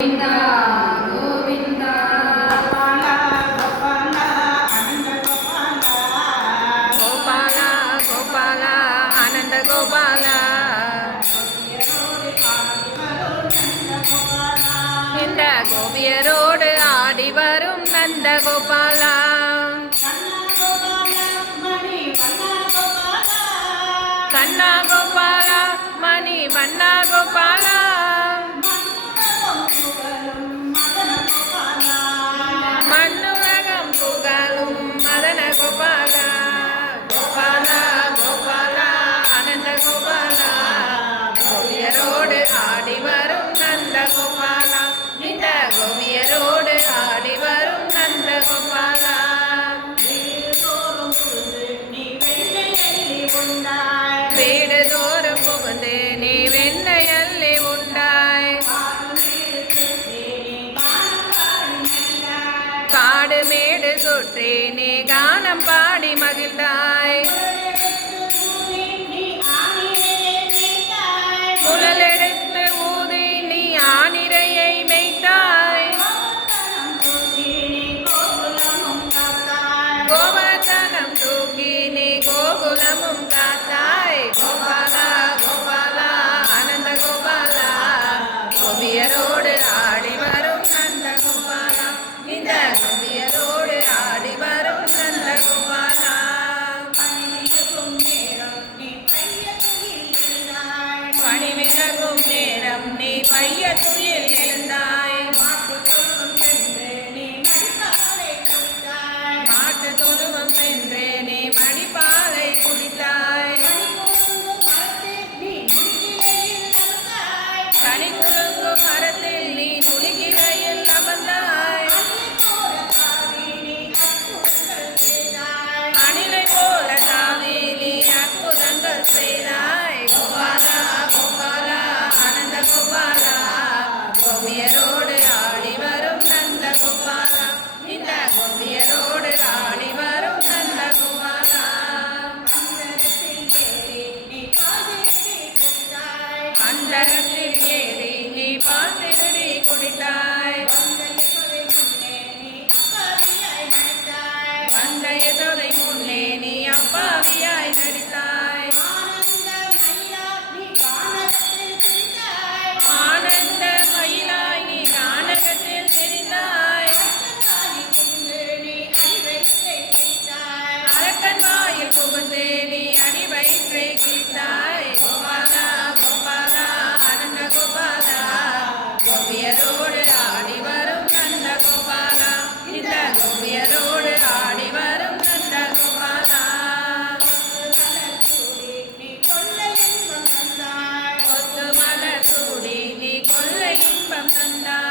गोविंदा गोविंदा गोपाला गोपाला आनंद गोपाला गोपाला गोपाला आनंद गोपाला இந்த கோபியரோடு ஆடி வரும் நந்த கோபாலா கண்ணா கோபாலா மணி வண்ணா கோபாலா மண்ணுலகம் புகழும் மதன கோபாலா கோபாலா கோபாலா ஆனந்த கோபாலா கோபியரோடு ஆடி வரும் நந்த கோபாலா இந்த கோபியரோடு ஆடி வரும் நந்த கோபாலா வீடு தோறும் புகுந்து நீ வெண்ணையல்லி உண்டாய் காடு மேடு சுற்றி நீ கானம் பாடி மகிழ்ந்தாய் குழலெடுத்து ஊதி நீ ஆனிரையை மெய்த்தாய் கோவர்த்தனம் தூக்கி நீ கோகுலமும் காத்தாய் கோபாலா கோபாலா ஆனந்த கோபாலா கோபியரோடு ஆடி வரும் நந்த கோபாலா இந்த கோபியரோடு ஆடி வரும் நந்த கோபாலா பணி விலகும் நேரம் நீ பைய துயில் எழுந்தாய் மாட்டு தொழுவம் சென்று நீ மணிப்பாலை குடித்தாய் கனி குலுங்கும் மரத்தில் நீ துளிக்கிளையில் அமர்ந்தாய் அணிலை போல தாவி நீ அற்புதங்கள் செய்தாய் கோபாலா கோபாலா ஆனந்த கோபாலா கோபியரோடு ஆடி வரும் நந்த கோபாலா இந்த கோபியரோடு ஆடி வரும் நந்த கோபாலா அந்தரத்தில் ஏறி நீ பார்த்திருடி குடித்தாய் பந்தய தொலை முன்னே நீ அப்பாவியாய் நடித்தாய் ஆனந்த மயிலாய் நீ நாடகத்தில் தெரிந்தாய் அரக்கன் வாயில் புகுந்து நீ அடி வயிற்றை கீழ்த்தாய் கோபாலா கோபாலா ஆனந்த கோபாலா கோபியரோடு ஆடி வரும் நந்த கோபாலா இந்த கோபியரோடு ஆடி வரும் நந்த கோபாலா கொத்து மலர் சூடி நீ கொள்ளை இன்பம் தந்தாய்